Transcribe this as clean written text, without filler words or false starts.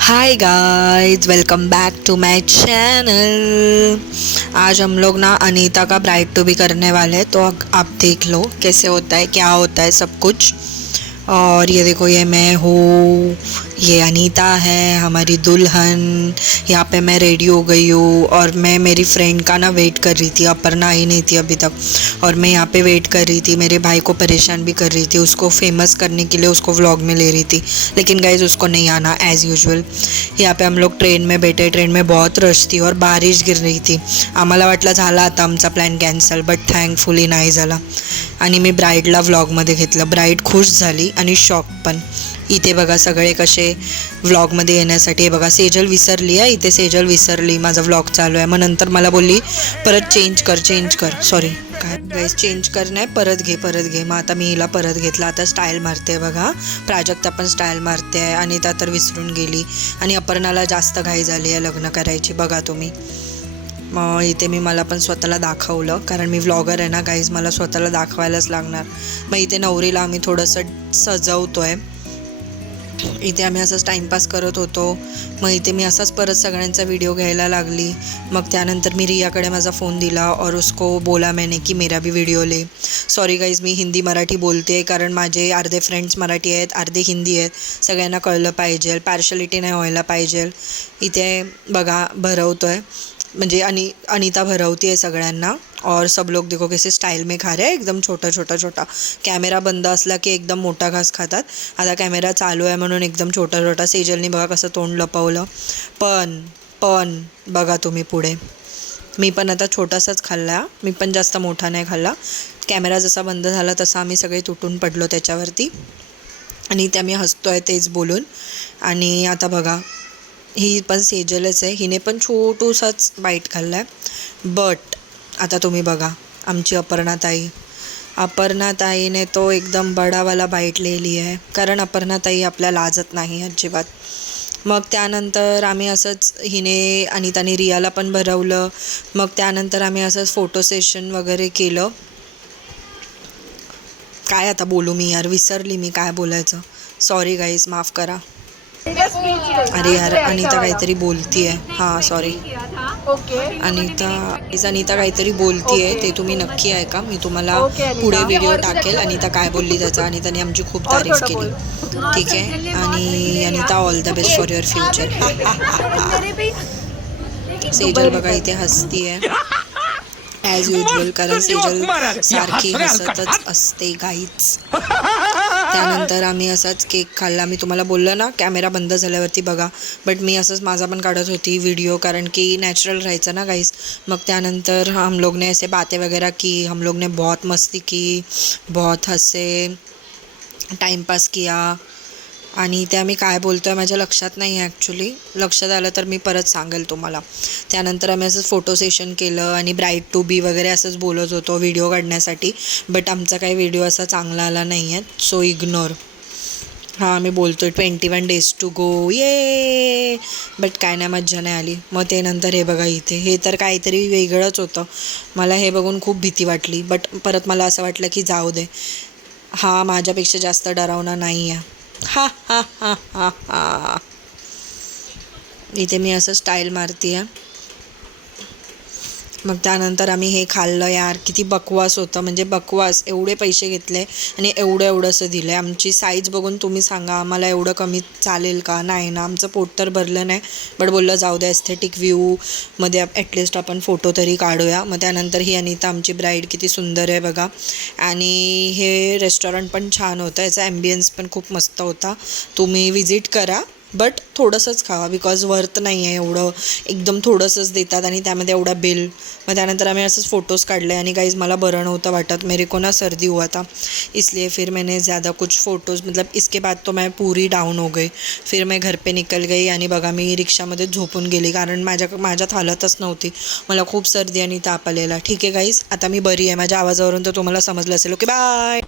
High guys, welcome back to my channel. आज हम लोग ना अनीता का ब्राइड टू बी करने वाले हैं, तो आप देख लो कैसे होता है, क्या होता है सब कुछ। और ये देखो, ये मैं हूँ, ये अनीता है हमारी दुल्हन। यहाँ पे मैं रेडी हो गई हूँ और मैं मेरी फ्रेंड का ना वेट कर रही थी। अपर्णा आई नहीं थी अभी तक और मैं यहाँ पे वेट कर रही थी। मेरे भाई को परेशान भी कर रही थी, उसको फेमस करने के लिए उसको व्लॉग में ले रही थी, लेकिन गाइज उसको नहीं आना एज़ यूजुअल। यहाँ पे हम लोग ट्रेन में बैठे, ट्रेन में बहुत रश थी और बारिश गिर रही थी। आम्हाला वाटलं झाला आता आमचा प्लॅन कॅन्सल, बट थँकफुली नाही झाला आणि मी ब्राईडला व्लॉगमध्ये घेतलं. ब्राईड खुश झाली आणि शॉक पण. इथे बघा सगळे कसे व्लॉगमध्ये येण्यासाठी. हे बघा सेजल विसरली आहे, इथे सेजल विसरली, माझा व्लॉग चालू आहे. मग नंतर मला बोलली परत चेंज कर, सॉरी काय गाईस, चेंज कर नाही, परत घे. मग आता मी हिला परत घेतला. आता स्टाईल मारते बघा, प्राजक्ता पण स्टाईल मारते आहे, अनिता तर विसरून गेली आणि अपर्णाला जास्त घाई झाली आहे लग्न करायची, बघा तुम्ही. मग इथे मला पण स्वतःला दाखवलं, कारण मी व्लॉगर आहे ना गाईज, मला स्वतःला दाखवायलाच लागणार. मग इथे नवरीला आम्ही थोडंसं सजवतो आहे. इथे आम्ही असंच टाईमपास करत होतो. मग इथे मी असाच परत सगळ्यांचा व्हिडिओ घ्यायला लागली. मग त्यानंतर मी रियाकडे माझा फ़ोन दिला और उसको बोला मैंने कि मेरा भी व्हिडिओ ले. सॉरी गाईज, मी हिंदी मराठी बोलते कारण माझे अर्धे फ्रेंड्स मराठी आहेत, अर्धे हिंदी आहेत. सगळ्यांना कळलं पाहिजे, पार्शलिटी नाही व्हायला पाहिजे. इथे बघा भरवतो आहे, म्हणजे अनीता भरवती आहे सगळ्यांना. और सब लोग देखो कैसे स्टाइल में खा रहे हैं, एकदम छोटा. कॅमेरा बंद असला की एकदम मोठा घास खातात. आता कॅमेरा चालू आहे म्हणून एकदम छोटा. सेजलनी बघा कसं तोंड लपवलं. पण बघा तुम्ही पुढे. मी पण आता छोटासाच खाल्ला, मी पण जास्त मोठा नाही खाल्ला. कॅमेरा जसा बंद झाला तसा आम्ही सगळे तुटून पडलो त्याच्यावरती आणि ते आम्ही हसतोय तेच बोलून. आणि आता बघा ही पण सेजलच आहे, हिने पण छोटूसाच बाईट खाल्ला आहे. बट आता तुम्ही बघा आमची अपर्णाताईने तो एकदम बडावाला बाईट लिहिली आहे, कारण अपर्णाताई आपल्या लाजत नाही अजिबात. मग त्यानंतर आम्ही असंच अनिताने रियाला पण भरवलं. मग त्यानंतर आम्ही असंच फोटो सेशन वगैरे केलं. काय आता बोलू मी यार, विसरली मी काय बोलायचं. सॉरी गाईज, माफ़ करा. अरे यार, अनिता काहीतरी बोलतीये. हां सॉरी, अनिता काहीतरी बोलतीये, ते तुम्ही नक्की ऐका. मी तुम्हाला पुढे व्हिडिओ टाकेल अनिता काय बोलली त्याचा. अनिताने आमची खूप तारीफ केली, ठीक आहे. आणि Anita, all the best for your future. Sejal बघा इथे हसतीये ॲज युजल, कारण सेजल सारखी हसतच असते गाईच. त्यानंतर आम्ही असाच केक खाल्ला. मी तुम्हाला बोललं ना कॅमेरा बंद झाल्यावरती बघा, बट मी असंच माझा पण काढत होती व्हिडिओ, कारण की नॅचरल राहायचं ना गाईस. मग त्यानंतर हम लोग ने ऐसे बातें वगैरह की, हम लोग ने बहुत मस्ती की, बहुत हंसे, टाइम पास किया. आणि ते आम्ही काय बोलतो आहे माझ्या लक्षात नाही आहे ॲक्च्युली. लक्षात आलं तर मी परत सांगेल तुम्हाला. त्यानंतर आम्ही असंच फोटो सेशन केलं आणि ब्राईड टू बी वगैरे असंच बोलत होतो व्हिडिओ काढण्यासाठी. बट आमचा काही व्हिडिओ असा चांगला आला नाही आहे, सो इग्नोर. हां मी बोलतो आहे 21 days टू गो, ये. बट काय नाही, मज्जा नाही आली. मग ते नंतर हे बघा इथे, हे तर काहीतरी वेगळंच होतं. मला हे बघून खूप भीती वाटली, बट परत मला असं वाटलं की जाऊ दे, हा माझ्यापेक्षा जास्त डरावना नाही आहे. हा. इथे मी असं स्टाईल मारते आहे. मग त्यानंतर आम्ही हे खाल्लं. यार किती बकवास होतं, म्हणजे बकवास. एवढे पैसे घेतले आणि एवढंसं दिलं आहे. आमची साईज बघून तुम्ही सांगा, आम्हाला एवढं कमी चालेल का? नाही ना, आमचं पोट तर भरलं नाही. बट बोललं जाऊ द्या, एस्थेटिक व्ह्यूमध्ये ॲटलिस्ट आपण फोटो तरी काढूया. मग त्यानंतर ही अनिता आमची ब्राईड किती सुंदर आहे बघा. आणि हे रेस्टॉरंट पण छान होतं, याचा ॲम्बियन्स पण खूप मस्त होता. तुम्ही विजिट करा, बट थोडंसंच खावा, बिकॉज वर्थ नाही आहे एवढं. एकदम थोडंसंच देतात आणि त्यामध्ये एवढा बिल. मग त्यानंतर आम्ही असंच फ़ोटोज़ काढले. आणि गाइज मला बरं नव्हतं वाटत, मेरे को ना सर्दी हुआ था, इसलिए फिर मैंने ज़्यादा कुछ फ़ोटोज़, मतलब इसके बाद तो मैं पूरी डाऊन हो गई. फिर मैं घर पे निकल गई आणि बघा मी रिक्षामध्ये झोपून गेली, कारण माझ्यात हालतच नव्हती. मला खूप सर्दी आणि ताप आलेला. ठीक आहे गाईज, आता मी बरी आहे. माझ्या आवाजावरून तर तुम्हाला समजलं असेल. Okay bye.